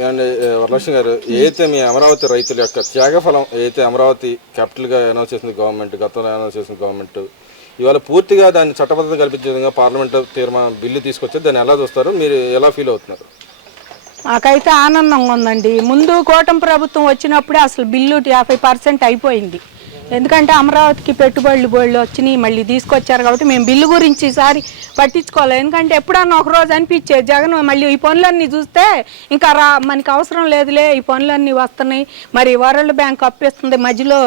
ఏమండి వరలక్ష్మి గారు, ఏదైతే మీ అమరావతి రైతుల యొక్క త్యాగఫలం ఏదైతే అమరావతి క్యాపిటల్గా అనౌన్స్ చేసింది గవర్నమెంట్, గతంలో అనౌన్స్ చేసిన గవర్నమెంట్, ఇవాళ పూర్తిగా దాన్ని చట్టబద్ధత కల్పించే విధంగా పార్లమెంటు తీర్మానం బిల్లు తీసుకొచ్చి దాన్ని ఎలా చూస్తారు, మీరు ఎలా ఫీల్ అవుతున్నారు? నాకైతే ఆనందంగా ఉందండి. ముందు కూటమి ప్రభుత్వం వచ్చినప్పుడే అసలు బిల్లు 50% అయిపోయింది. ఎందుకంటే అమరావతికి పెట్టుబడులు బోళ్ళు వచ్చినాయి, మళ్ళీ తీసుకొచ్చారు కాబట్టి మేము బిల్లు గురించి ఈసారి పట్టించుకోలేదు. ఎందుకంటే ఎప్పుడన్నా ఒకరోజు అనిపించేది జగన్ మళ్ళీ ఈ పనులన్నీ చూస్తే ఇంకా మనకి అవసరం లేదులే, ఈ పనులన్నీ వస్తున్నాయి, మరి వరల్డ్ బ్యాంక్ అప్పిస్తుంది, మధ్యలో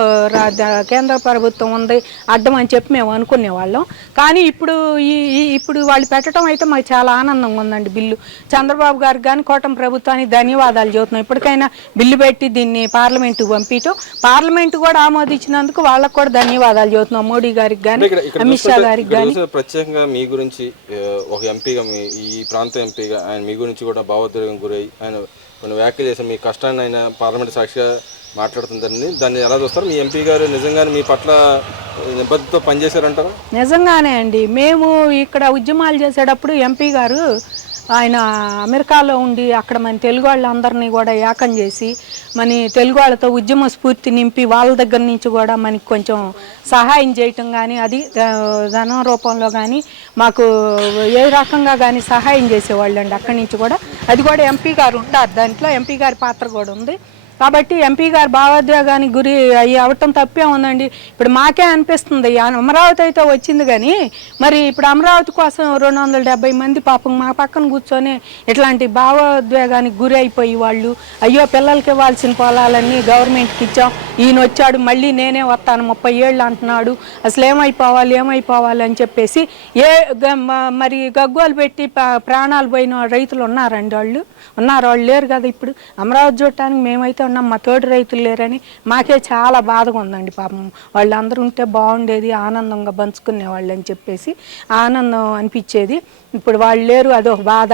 కేంద్ర ప్రభుత్వం ఉంది అడ్డం అని చెప్పి మేము అనుకునేవాళ్ళం. కానీ ఇప్పుడు వాళ్ళు పెట్టడం అయితే మాకు చాలా ఆనందంగా ఉందండి. బిల్లు చంద్రబాబు గారికి కానీ కూటమి ప్రభుత్వానికి ధన్యవాదాలు చెబుతున్నాం. ఇప్పటికైనా బిల్లు పెట్టి దీన్ని పార్లమెంటుకు పంపించడం, పార్లమెంటు కూడా ఆమోదించినందుకు వాళ్ళకు కూడా ధన్యవాదాలు చెబుతున్నాం. మోడీ గారికి కానీ అమిత్ షా గారికి కానీ. ప్రత్యేకంగా మీ గురించి ఒక ఎంపీగా, ఈ ప్రాంత ఎంపీగా ఆయన మీ గురించి కూడా భావోద్వేగం గురై ఆయన కొన్ని వ్యాఖ్యలు చేసి మీ కష్టాన్ని ఆయన పార్లమెంట్ సాక్షిగా మాట్లాడుతుందని, దాన్ని ఎలా చూస్తారు? మీ ఎంపీ గారు నిజంగానే మీ పట్ల నిబద్ధతతో పనిచేశారంటారా? నిజంగానే అండి. మేము ఇక్కడ ఉద్యమాలు చేసేటప్పుడు ఎంపీ గారు ఆయన అమెరికాలో ఉండి అక్కడ మన తెలుగు వాళ్ళందరినీ కూడా ఏకం చేసి మన తెలుగు వాళ్ళతో ఉద్యమ స్ఫూర్తి నింపి వాళ్ళ దగ్గర నుంచి కూడా మనకి కొంచెం సహాయం చేయటం కానీ, అది ధనం రూపంలో కానీ మాకు ఏ రకంగా కానీ సహాయం చేసేవాళ్ళు అండి. అక్కడి నుంచి కూడా అది కూడా ఎంపీ గారు ఉంటారు, దాంట్లో ఎంపీ గారి పాత్ర కూడా ఉంది. కాబట్టి ఎంపీ గారు భావోద్వేగానికి గురి అయ్యి అవటం తప్పే ఉందండి. ఇప్పుడు మాకే అనిపిస్తుంది అమరావతి అయితే వచ్చింది కానీ మరి ఇప్పుడు అమరావతి కోసం 270 మంది పాపం మా పక్కన కూర్చొని ఇట్లాంటి భావోద్వేగానికి గురి అయిపోయి వాళ్ళు అయ్యో పిల్లలకి ఇవ్వాల్సిన పొలాలన్నీ గవర్నమెంట్కి ఇచ్చాం, ఈయన వచ్చాడు మళ్ళీ నేనే వస్తాను 30 ఏళ్ళు అంటున్నాడు, అసలు ఏమైపోవాలి అని చెప్పేసి మరి గగ్గోలు పెట్టి ప్రాణాలు పోయిన రైతులు ఉన్నారండి. వాళ్ళు లేరు కదా. ఇప్పుడు అమరావతి చూడటానికి మేమైతే ఉన్నాం, మా తోటి రైతులు లేరని మాకే చాలా బాధగా ఉందండి. పాపం వాళ్ళందరూ ఉంటే బాగుండేది, ఆనందంగా పంచుకునేవాళ్ళు అని చెప్పేసి ఆనందం అనిపించేది. ఇప్పుడు వాళ్ళు లేరు, అదొక బాధ,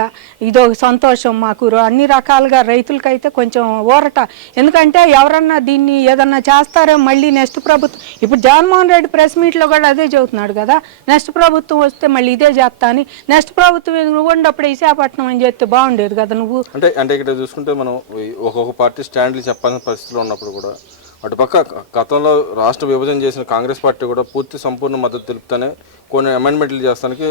ఇదొక సంతోషం మాకు. అన్ని రకాలుగా రైతులకైతే కొంచెం ఊరట. ఎందుకంటే ఎవరన్నా దీన్ని ఏదన్నా చేస్తారో మళ్ళీ నెక్స్ట్ ప్రభుత్వం, ఇప్పుడు జగన్మోహన్ రెడ్డి ప్రెస్ మీట్లో కూడా అదే చెబుతున్నాడు కదా, నెక్స్ట్ ప్రభుత్వం వస్తే మళ్ళీ ఇదే చేస్తా అని. నెక్స్ట్ ప్రభుత్వం నువ్వు ఉన్నప్పుడు విశాఖపట్నం అని చెప్తే బాగుండేది కదా. నువ్వు అంటే ఇక్కడ చూసుకుంటే మనం ఒక్కొక్క పార్టీ స్టాండ్లు చెప్పాల్సిన పరిస్థితిలో ఉన్నప్పుడు కూడా అటుపక్క గతంలో రాష్ట్ర విభజన చేసిన కాంగ్రెస్ పార్టీ కూడా పూర్తి సంపూర్ణ మద్దతు తెలుపుతానే కొన్ని అమెండ్మెంట్లు చేస్తానికి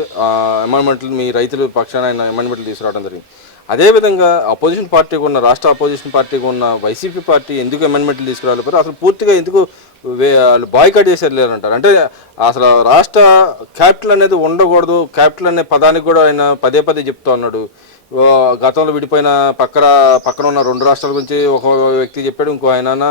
అమెండ్మెంట్లు మీ రైతుల పక్షాన ఆయన అమెండ్మెంట్లు తీసుకురావడం జరిగింది. అదేవిధంగా అపోజిషన్ పార్టీకి ఉన్న రాష్ట్ర అపోజిషన్ పార్టీకి ఉన్న వైసీపీ పార్టీ ఎందుకు అమెండ్మెంట్లు తీసుకురాలేకపోయారు, అసలు పూర్తిగా ఎందుకు వాళ్ళు బాయ్కాట్ చేసేది లేదంటారు? అంటే అసలు రాష్ట్ర క్యాపిటల్ అనేది ఉండకూడదు, క్యాపిటల్ అనే పదానికి కూడా ఆయన పదే చెప్తూ ఉన్నాడు. గతంలో విడిపోయిన పక్కన ఉన్న 2 రాష్ట్రాల గురించి ఒక వ్యక్తి చెప్పాడు, ఇంకో ఆయన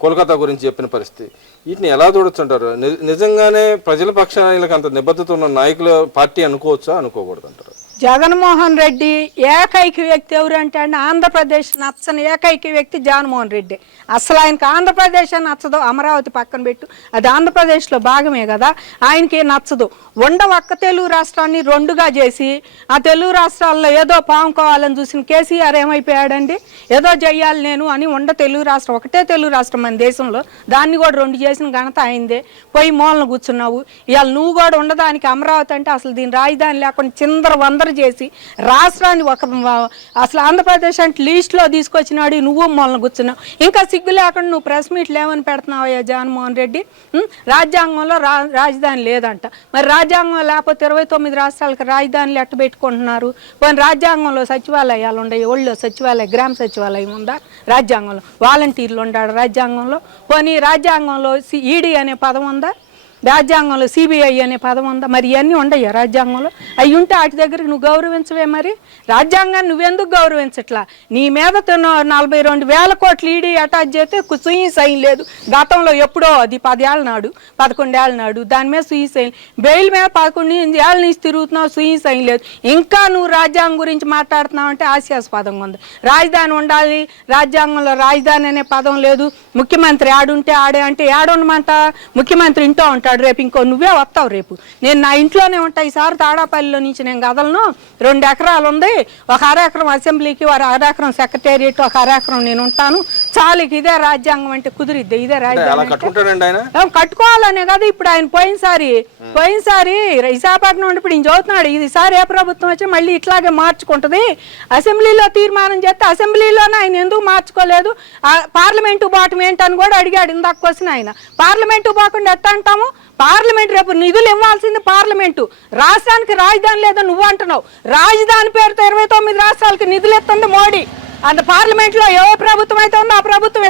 కోల్కతా గురించి చెప్పిన పరిస్థితి. వీటిని ఎలా చూడొచ్చు అంటారు? నిజంగానే ప్రజల పక్షానికి అంత నిబద్ధత ఉన్న నాయకుల పార్టీ అనుకోవచ్చా, అనుకోకూడదు అంటారు? జగన్మోహన్ రెడ్డి ఏకైక వ్యక్తి ఎవరంటే అండి, ఆంధ్రప్రదేశ్ నచ్చని ఏకైక వ్యక్తి జగన్మోహన్ రెడ్డి. అసలు ఆయనకి ఆంధ్రప్రదేశ్ నచ్చదు, అమరావతి పక్కన పెట్టు, అది ఆంధ్రప్రదేశ్లో భాగమే కదా, ఆయనకి నచ్చదు. ఒక్క తెలుగు రాష్ట్రాన్ని 2గా చేసి ఆ తెలుగు రాష్ట్రాల్లో ఏదో పాముకోవాలని చూసిన కేసీఆర్ ఏమైపోయాడండి, ఏదో చెయ్యాలి నేను అని తెలుగు రాష్ట్రం, ఒకటే తెలుగు రాష్ట్రం మన దేశంలో, దాన్ని కూడా 2 చేసిన ఘనత అయిందే. పోయి మూలన కూర్చున్నావు. ఇవాళ నువ్వు కూడా ఉండడానికి అమరావతి అంటే అసలు దీని రాజధాని లేకుండా చిందర చేసి రాష్ట్రాన్ని అసలు ఆంధ్రప్రదేశ్ అంటే లీస్ట్లో తీసుకొచ్చినాడు, నువ్వు మూలన కూర్చున్నావు. ఇంకా సిగ్గు లేకుండా నువ్వు ప్రెస్ మీట్లు ఏమని పెడుతున్నావయ్యా జగన్మోహన్ రెడ్డి? రాజ్యాంగంలో రాజధాని లేదంట, మరి రాజ్యాంగం లేకపోతే 29 రాష్ట్రాలకు రాజధానులు ఎట్ట పెట్టుకుంటున్నారు? పోనీ రాజ్యాంగంలో సచివాలయాలు ఉన్నాయి, ఒళ్ళో సచివాలయం, గ్రామ సచివాలయం ఉందా రాజ్యాంగంలో? వాలంటీర్లు ఉండాడు రాజ్యాంగంలో? పోనీ రాజ్యాంగంలో ఈడీ అనే పదం ఉందా? రాజ్యాంగంలో సిబిఐ అనే పదం ఉందా? మరి ఇవన్నీ ఉండయ్యా రాజ్యాంగంలో? అవి ఉంటే వాటి దగ్గరికి నువ్వు గౌరవించవే? మరి రాజ్యాంగాన్ని నువ్వెందుకు గౌరవించట్లా? నీ మీద 42,000 కోట్లు ఈడీ అటాచ్ చేస్తే సుయి సైన్ లేదు. గతంలో ఎప్పుడో అది 10 ఏళ్ళ నాడు 11 ఏళ్ళ నాడు దాని మీద సుయి సైన్, బెయిల్ మీద 11 ఏళ్ళ నుంచి తిరుగుతున్నావు, సుయి సైన్ లేదు. ఇంకా నువ్వు రాజ్యాంగం గురించి మాట్లాడుతున్నావు అంటే హాస్యాస్పదంగా ఉంది. రాజధాని ఉండాలి, రాజ్యాంగంలో రాజధాని అనే పదం లేదు. ముఖ్యమంత్రి ఆడుంటే ఆడే అంటే ఏడుండమంట? ముఖ్యమంత్రి ఇంటో ఉంటాడు, రేపు ఇంకో నువ్వే వస్తావు. రేపు నేను నా ఇంట్లోనే ఉంటా. ఈసారి తాడాపల్లిలో నుంచి నేను కదలను. 2 ఎకరాలు ఉంది, 1 అర ఎకరం అసెంబ్లీకి, 1 అర ఎకరం సెక్రటేరియట్, 1 అర ఎకరం నేను ఉంటాను. చాలు ఇదే రాజ్యాంగం అంటే కుదిరిద్ది, ఇదే రాజ్యాంగం కట్టుకుంటాడండి ఆయన. కట్టుకోవాలనే కదా ఇప్పుడు ఆయన పోయినసారి విశాఖపట్నం ఉండి ఇప్పుడు ఈయన చదువుతున్నాడు, ఈసారి ఏ ప్రభుత్వం వచ్చి మళ్ళీ ఇట్లాగే మార్చుకుంటుంది. అసెంబ్లీలో తీర్మానం చేస్తే అసెంబ్లీలోనే ఆయన ఎందుకు మార్చుకోలేదు, పార్లమెంటు బాటం ఏంటని కూడా అడిగాడు ఇందాక క్వశ్చన్ ఆయన. పార్లమెంటు పోకుండా ఎట్ట అంటాము, పార్లమెంట్ రేపు నిధులు ఇవ్వాల్సింది పార్లమెంటు, రాష్ట్రానికి రాజధాని లేదని నువ్వు అంటున్నావు. రాజధాని పేరుతో 29 రాష్ట్రాలకి నిధులు ఇస్తుంది మోడీ. అంత పార్లమెంట్లో ఏ ప్రభుత్వం అయితే ఉందో ఆ ప్రభుత్వం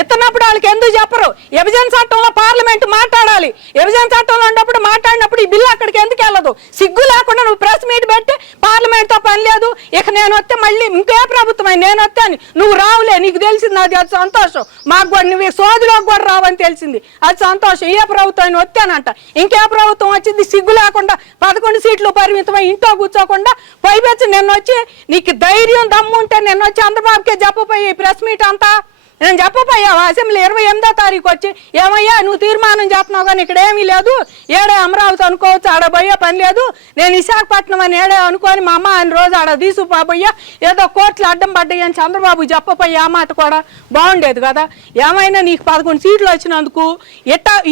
ఎత్తున్నప్పుడు వాళ్ళకి ఎందుకు చెప్పరు? విభజన చట్టంలో పార్లమెంట్ మాట్లాడాలి, విభజన చట్టంలో ఉన్నప్పుడు మాట్లాడినప్పుడు ఈ బిల్లు అక్కడికి ఎందుకు వెళ్ళదు? సిగ్గు లేకుండా నువ్వు ప్రెస్ మీట్ పెట్టి పార్లమెంట్తో పని లేదు, ఇక నేను వస్తే మళ్ళీ ఇంకే ప్రభుత్వం నేను వస్తే అని నువ్వు రావులే, నీకు తెలిసింది అది సంతోషం. మాకు కూడా నువ్వు సోదిలోకి కూడా రావని తెలిసింది, అది సంతోషం. ఏ ప్రభుత్వం వస్తానంట, ఇంకే ప్రభుత్వం వచ్చింది సిగ్గు లేకుండా 11 సీట్లు పరిమితమై ఇంట్లో కూర్చోకుండా పైపెచ్చి నిన్న వచ్చి నీకు ధైర్యం దమ్ము ఉంటే నిన్న వచ్చి చంద్రబాబుకే చెప్పపోయి ప్రెస్ మీట్ అంతా నేను చెప్పపోయావా? అసెంబ్లీ 28వ తారీఖు వచ్చి ఏమయ్యా నువ్వు తీర్మానం చేస్తున్నావు కానీ ఇక్కడ ఏమీ లేదు, ఏడే అమరావతి అనుకోవచ్చు, ఆడ పోయే పని లేదు, నేను విశాఖపట్నం అని ఏడే అనుకోని మా అమ్మ ఆయన రోజు ఆడ తీసుకుపోయా ఏదో కోట్లు అడ్డం పడ్డాయి అని చంద్రబాబు చెప్పపోయా, ఆ మాట కూడా బాగుండేది కదా. ఏమైనా నీకు 11 సీట్లు వచ్చినందుకు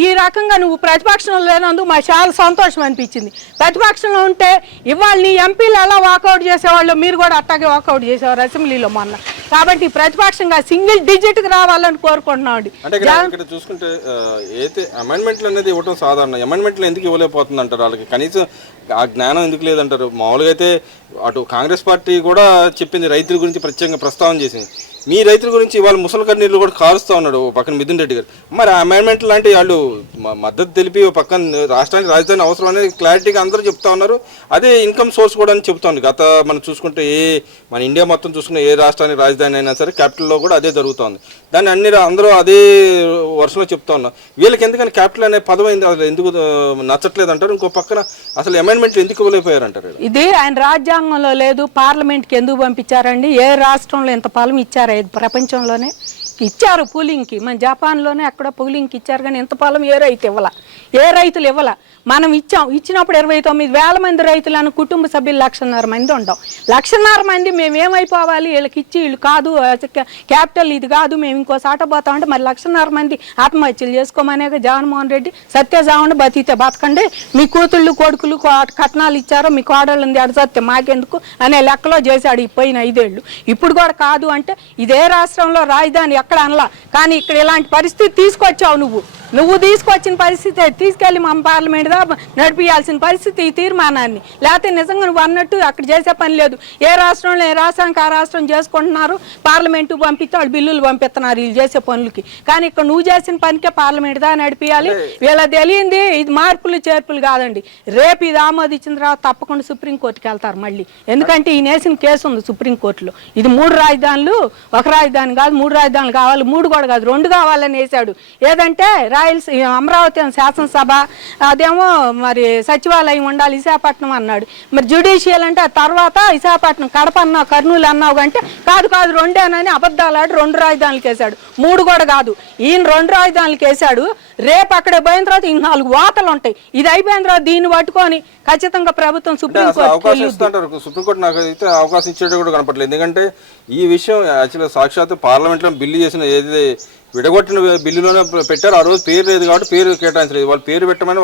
ఈ రకంగా నువ్వు ప్రతిపక్షంలో లేనందుకు మాకు చాలా సంతోషం అనిపించింది. ప్రతిపక్షంలో ఉంటే ఇవాళ నీ ఎంపీలు ఎలా వాకౌట్ చేసేవాళ్ళు మీరు కూడా అట్టాగే వాకౌట్ చేసేవారు అసెంబ్లీలో మొన్న. కాబట్టి ప్రతిపక్షంగా సింగిల్ డిజిట్ రావాలని కోరుకుంటున్నాం. అంటే ఇక్కడ చూసుకుంటే అయితే అమెండ్మెంట్లు అనేది ఇవ్వడం సాధారణ, అమెండ్మెంట్లు ఎందుకు ఇవ్వలేకపోతుంది అంటారు? వాళ్ళకి కనీసం ఆ జ్ఞానం ఎందుకు లేదంటారు? మామూలుగా అయితే అటు కాంగ్రెస్ పార్టీ కూడా చెప్పింది, రైతుల గురించి ప్రత్యేకంగా ప్రస్తావన చేసింది. మీ రైతుల గురించి ఇవాళ ముసలి కన్నీళ్ళు కూడా కారుస్తూ ఉన్నాడు పక్కన మిథున్ రెడ్డి గారు. మరి అమెండ్మెంట్ లాంటి వాళ్ళు మద్దతు తెలిపి పక్కన రాష్ట్రానికి రాజధాని అవసరం అనేది క్లారిటీగా అందరూ చెప్తా ఉన్నారు. అదే ఇన్కమ్ సోర్స్ కూడా అని చెప్తా ఉంది. గత మనం చూసుకుంటే మన ఇండియా మొత్తం చూసుకున్న ఏ రాష్ట్రానికి రాజధాని అయినా సరే క్యాపిటల్లో కూడా అదే జరుగుతుంది. దాన్ని అందరూ అదే వర్షంలో చెప్తా ఉన్నారు. వీళ్ళకి ఎందుకని క్యాపిటల్ అనే పదం అసలు ఎందుకు నచ్చట్లేదు అంటారు? ఇంకో పక్కన అసలు అమెండ్మెంట్లు ఎందుకు ఇవ్వలేకపోయారు అంటారు? ఇది ఆయన రాజ్యాంగంలో లేదు, పార్లమెంట్కి ఎందుకు పంపించారండి? ఏ రాష్ట్రంలో ఎంత పొలం ఇచ్చారు ప్రపంచంలోనే ఇచ్చారు పూలింగ్కి, మన జపాన్లోనే అక్కడ పూలింగ్కి ఇచ్చారు కానీ ఎంత పొలం ఏ రైతులు ఇవ్వాల. మనం ఇచ్చినప్పుడు 29,000 మంది రైతులను కుటుంబ సభ్యులు 1,50,000 మంది ఉంటాం. 1,50,000 మంది మేము ఏమైపోవాలి, వీళ్ళకి ఇచ్చి వీళ్ళు కాదు క్యాపిటల్ ఇది కాదు మేము ఇంకో సాట పోతామంటే మరి 1,50,000 మంది ఆత్మహత్యలు చేసుకోమనేగా జగన్మోహన్ రెడ్డి సత్యజావుని బతికితే బతకండి, మీ కూతుళ్ళు కొడుకులు కట్నాలు ఇచ్చారో మీ కోడళ్ళని అడిసత్తే మాకెందుకు అనే లెక్కలో చేశాడు ఈ పోయిన 5 ఏళ్ళు. ఇప్పుడు కూడా కాదు అంటే ఇదే రాష్ట్రంలో రాజధాని ఎక్కడ అనలా, కానీ ఇక్కడ ఇలాంటి పరిస్థితి తీసుకొచ్చావు నువ్వు తీసుకొచ్చిన పరిస్థితి తీసుకెళ్ళి మా పార్లమెంట్ నడిపించాల్సిన పరిస్థితి ఈ తీర్మానాన్ని. లేకపోతే నిజంగా నువ్వు అన్నట్టు అక్కడ చేసే పని లేదు. ఏ రాష్ట్రంలో ఏ రాష్ట్రానికి ఆ రాష్ట్రం చేసుకుంటున్నారు, పార్లమెంటు పంపిస్తే వాళ్ళు బిల్లులు పంపిస్తున్నారు వీళ్ళు చేసే పనులకి. కానీ ఇక్కడ నువ్వు చేసిన పనికే పార్లమెంట్ దా నడిపించాలి. వీళ్ళ తెలియంది ఇది మార్పులు చేర్పులు కాదండి. రేపు ఇది ఆమోదించిన తర్వాత తప్పకుండా సుప్రీంకోర్టుకి వెళ్తారు మళ్ళీ. ఎందుకంటే ఈ నేసిన కేసు ఉంది సుప్రీంకోర్టులో. ఇది 3 రాజధానులు, ఒక రాజధాని కాదు 3 రాజధానులు కావాలి, 3 కూడా కాదు 2 కావాలని వేశాడు. ఏదంటే అమరావతి శాసనసభ అదేమో మరి సచివాలయం ఉండాలి విశాఖపట్నం అన్నాడు. మరి జ్యుడిషియల్ అంటే తర్వాత విశాఖపట్నం కడప అన్నావు కర్నూలు అన్నావు అంటే కాదు 2 అబద్ధాలాడు 2 రాజధానులకు వేశాడు. 3 కూడా కాదు, ఈయన 2 రాజధానులకు వేశాడు. రేపు అక్కడ పోయిన తర్వాత ఈ 4 వాతలు ఉంటాయి. ఇది అయిపోయిన తర్వాత దీన్ని పట్టుకొని ఖచ్చితంగా ప్రభుత్వం సుప్రీంకోర్టు నాకు అయితే అవకాశం ఇచ్చేది కూడా కనపడలేదు. ఎందుకంటే ఈ విషయం యాక్చువల్గా సాక్షాత్ పార్లమెంట్లో బిల్లు చేసిన ఏది విడగొట్టిన బిల్లులోనే పెట్టారు. ఆ రోజు పేరు లేదు కాబట్టి పేరు కేటాయించలేదు. వాళ్ళు పేరు పెట్టమని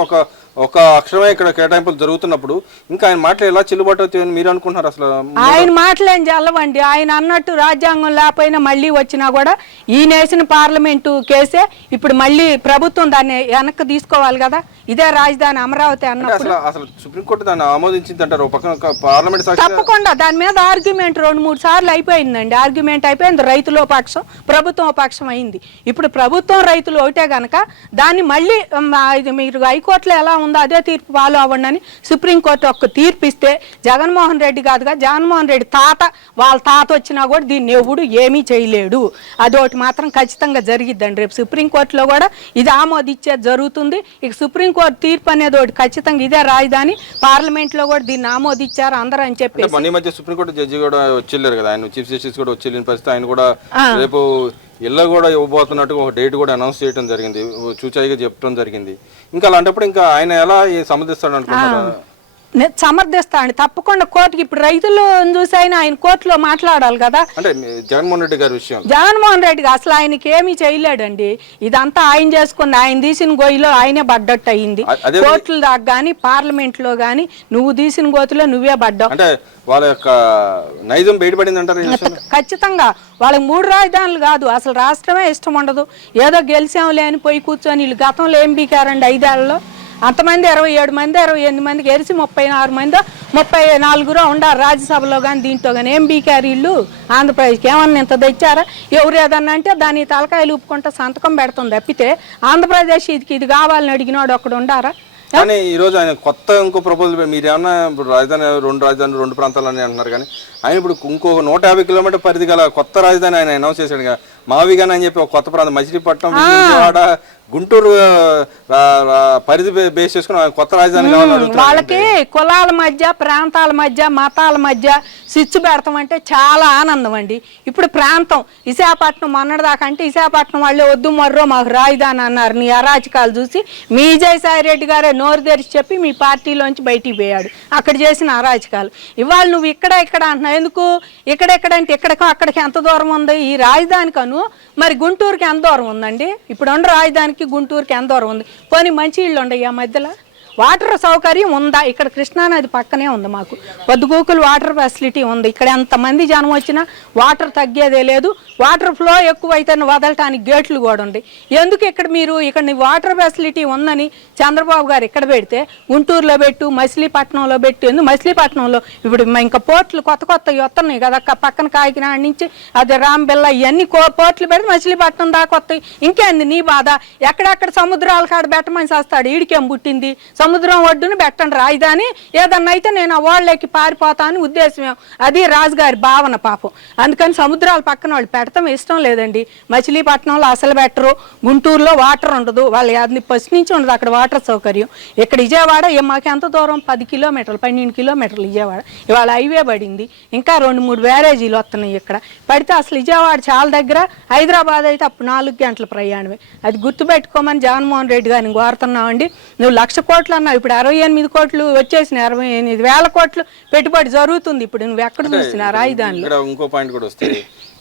ఒక అక్షరమే ఇక్కడ కేటాయింపులు జరుగుతున్నప్పుడు ఇంకా ఆయన మాటలు ఎలా చెల్లుబాటు అవుతాయని మీరు అనుకుంటున్నారు? అసలు ఆయన మాటలు ఏం చల్లవండి. ఆయన అన్నట్టు రాజ్యాంగం లేకపోయినా మళ్ళీ వచ్చినా కూడా ఈ నేసిన పార్లమెంటు కేసే ఇప్పుడు మళ్ళీ ప్రభుత్వం దాన్ని వెనక్కి తీసుకోవాలి కదా. ఇదే రాజధాని అమరావతి అన్నప్పుడు అసలు సుప్రీంకోర్టు దాన్ని ఆమోదించింది అంటారు. పక్కన పార్లమెంట్ తప్పకుండా దాని మీద ఆర్గ్యుమెంట్ 2-3 సార్లు అయిపోయిందండి. ఆర్గ్యుమెంట్ అయిపోయింది, రైతుల పక్షం ప్రభుత్వం పక్షం అయింది. ఇప్పుడు ప్రభుత్వం రైతులు ఒకటే గనక దాన్ని మళ్ళీ మీరు హైకోర్టులో ఎలా ఉందో అదే తీర్పు ఫాలో అవ్వండి అని సుప్రీంకోర్టు ఒక తీర్పు ఇస్తే జగన్మోహన్ రెడ్డి కాదుగా జగన్మోహన్ రెడ్డి వాళ్ళ తాత వచ్చినా కూడా దీన్ని ఎవడు ఏమీ చేయలేడు. అదొకటి మాత్రం ఖచ్చితంగా జరిగిద్దండి. రేపు సుప్రీంకోర్టులో కూడా ఇది ఆమోదించేది జరుగుతుంది. ఇక సుప్రీంకోర్టు తీర్పు అనేది ఒకటి ఖచ్చితంగా ఇదే రాజధాని, పార్లమెంట్లో కూడా దీన్ని ఆమోదించారు అందరూ అని చెప్పి. మన మధ్య సుప్రీంకోర్టు జడ్జి కూడా వచ్చేళ్ళారు కదా, ఆయన చీఫ్ జస్టిస్ కూడా వచ్చేళ్ళిన పరిస్థితి. ఆయన కూడా రేపు ఇళ్ళ కూడా ఇవ్వబోతున్నట్టు ఒక డేట్ కూడా అనౌన్స్ చేయడం జరిగింది, చూచాయిగా చెప్పడం జరిగింది. ఇంకా అలాంటప్పుడు ఇంకా ఆయన ఎలా సమర్థిస్తాడు అనుకుంటున్నారు? సమర్థిస్తాను తప్పకుండా కోర్టుకి. ఇప్పుడు రైతులు చూసి ఆయన కోర్టులో మాట్లాడాలి కదా. అంటే జగన్మోహన్ రెడ్డి గారి విషయం, జగన్మోహన్ రెడ్డికి అసలు ఆయనకి ఏమీ చేయలేడండి. ఇదంతా ఆయన చేసుకుంది, ఆయన తీసిన గొయ్యిలో ఆయనే పడ్డట్టు అయింది. కోర్టుల దాకా కానీ పార్లమెంట్ లో కానీ నువ్వు తీసిన గోతులో నువ్వే పడ్డావు. అంటే వాళ్ళ యొక్క నైజం బయటపడింది అంటారు. ఖచ్చితంగా వాళ్ళకి 3 రాజధానులు కాదు, అసలు రాష్ట్రమే ఇష్టం ఉండదు. ఏదో గెలిచాంలే అని పోయి కూర్చొని వీళ్ళు గతంలో ఏం బీకారండి 5 ఏళ్లలో అంతమంది 27 మంది 28 మంది గెలిచి 36 మంది 34 ఉండారు రాజ్యసభలో కానీ దీంట్లో కానీ. ఏం బీకారు వీళ్ళు ఆంధ్రప్రదేశ్కి? ఏమన్నా ఇంత తెచ్చారా? ఎవరు ఏదన్నా అంటే దాని తలకాయలు ఊపుకుంటా సంతకం పెడుతుంది తప్పితే ఆంధ్రప్రదేశ్ ఇది కావాలని అడిగినాడు ఒకడు ఉండారా? కానీ ఈ రోజు ఆయన కొత్త ఇంకో ప్రపోజల్, మీరు ఏమన్నా ఇప్పుడు రాజధాని 2 ప్రాంతాలు అని అంటున్నారు, కానీ ఆయన ఇప్పుడు ఇంకో 150 కిలోమీటర్ పరిధి గల కొత్త రాజధాని ఆయన అనౌన్స్ చేశాడు కదా, మావిగాని అని చెప్పి ఒక కొత్త ప్రాంతం మచిలీపట్నం విజయవాడ గుంటూరు పరిధి బేస్ చేసుకుని కొత్త రాజధాని కావాలని వాళ్ళకి కులాల మధ్య ప్రాంతాల మధ్య మతాల మధ్య స్విచ్ పెడతామంటే చాలా ఆనందం అండి. ఇప్పుడు ప్రాంతం విశాఖపట్నం మొన్నటిదాకా అంటే విశాఖపట్నం వాళ్ళే వద్దు మర్రో మాకు రాజధాని అన్నారు. నీ అరాచకాలు చూసి మీ విజయసాయి రెడ్డి గారే నోరు తెరిచి చెప్పి మీ పార్టీలోంచి బయటికి పోయాడు అక్కడ చేసిన అరాచకాలు. ఇవాళ నువ్వు ఇక్కడ అంటున్నావు ఎందుకు? ఇక్కడెక్కడంటే ఇక్కడికి అక్కడికి ఎంత దూరం ఉంది? ఈ రాజధానికను మరి గుంటూరుకి ఎంత దూరం ఉందండి? ఇప్పుడు ఉన్న రాజధానికి గుంటూరుకి ఎంత దూరం ఉంది? పోనీ మంచి ఇళ్ళు ఉండయి ఆ మధ్యలో? వాటర్ సౌకర్యం ఉందా? ఇక్కడ కృష్ణానది పక్కనే ఉంది, మాకు పొద్దుగూకులు వాటర్ ఫెసిలిటీ ఉంది. ఇక్కడ ఎంతమంది జనం వచ్చినా వాటర్ తగ్గేదే లేదు. వాటర్ ఫ్లో ఎక్కువైతే వదలటానికి గేట్లు కూడా ఉంది. ఎందుకు ఇక్కడ మీరు ఇక్కడ వాటర్ ఫెసిలిటీ ఉందని చంద్రబాబు గారు ఇక్కడ పెడితే గుంటూరులో పెట్టు, మచిలీపట్నంలో పెట్టు. ఎందుకు మచిలీపట్నంలో ఇప్పుడు ఇంకా పోర్ట్లు కొత్తవి వస్తున్నాయి కదా, పక్కన కాకినాడ నుంచి అది రాంబెల్ల ఇవన్నీ పోర్ట్లు పెడితే మచిలీపట్నం దాకా వస్తాయి. ఇంకేంది నీ బాధ? ఎక్కడెక్కడ సముద్రాల కాడ పెట్టమని చేస్తాడు, ఈడికేం పుట్టింది? సముద్రం ఒడ్డును పెట్టండి రాజధాని, ఏదన్నా అయితే నేను ఆ వాళ్ళకి పారిపోతాను ఉద్దేశం. అది రాజుగారి భావన పాపం. అందుకని సముద్రాల పక్కన వాళ్ళు పెడతాం ఇష్టం లేదండి. మచిలీపట్నంలో అసలు పెట్టరు, గుంటూరులో వాటర్ ఉండదు, వాళ్ళు అది ఫస్ట్ నుంచి ఉండదు అక్కడ వాటర్ సౌకర్యం. ఇక్కడ విజయవాడ మాకు ఎంత దూరం? 10 కిలోమీటర్లు 12 కిలోమీటర్లు విజయవాడ. ఇవాళ హైవే పడింది, ఇంకా 2-3 బ్యారేజీలు వస్తున్నాయి ఇక్కడ పడితే. అసలు విజయవాడ చాలా దగ్గర, హైదరాబాద్ అయితే అప్పుడు 4 గంటల ప్రయాణమే. అది గుర్తుపెట్టుకోమని జగన్మోహన్ రెడ్డి గారిని కోరుతున్నామండి. నువ్వు 1,00,000 కోట్లు అన్నావు, ఇప్పుడు 68 కోట్లు వచ్చేసినాయి. 68,000 కోట్లు పెట్టుబడి జరుగుతుంది. ఇప్పుడు నువ్వు ఎక్కడ చూసినా రాజధాని. ఇక్కడ ఇంకో పాయింట్ కూడా వస్తే,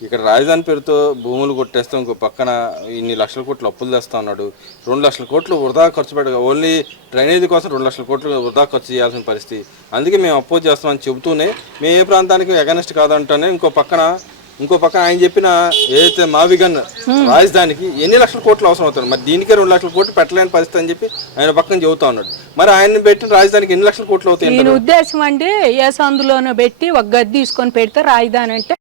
ఇక్కడ రాజధాని పేరుతో భూములు కొట్టేస్తే ఇంకో పక్కన ఇన్ని లక్షల కోట్లు అప్పులు తెస్తా ఉన్నాడు. 2 లక్షల కోట్లు వృధా ఖర్చు పెట్టగా ఓన్లీ డ్రైనేజీ కోసం 2 లక్షల కోట్లు వృధా ఖర్చు చేయాల్సిన పరిస్థితి. అందుకే మేము అపోజ్ చేస్తామని చెబుతూనే మేము ఏ ప్రాంతానికి ఎగనెస్ట్ కాదంటేనే ఇంకో పక్కన ఆయన చెప్పిన ఏదైతే మావిగన్ రాజధానికి ఎన్ని లక్షల కోట్లు అవసరం అవుతుంది, మరి దీనికే 2 లక్షల కోట్లు పెట్టలేని పరిస్థితి అని చెప్పి ఆయన పక్కన చెబుతా ఉన్నాడు. మరి ఆయన పెట్టిన రాజధానికి ఎన్ని లక్షల కోట్లు అవుతాయి? ఉద్దేశం అండి ఏ సందులోనో పెట్టి ఒక గది తీసుకొని పెడితే రాజధాని అంటే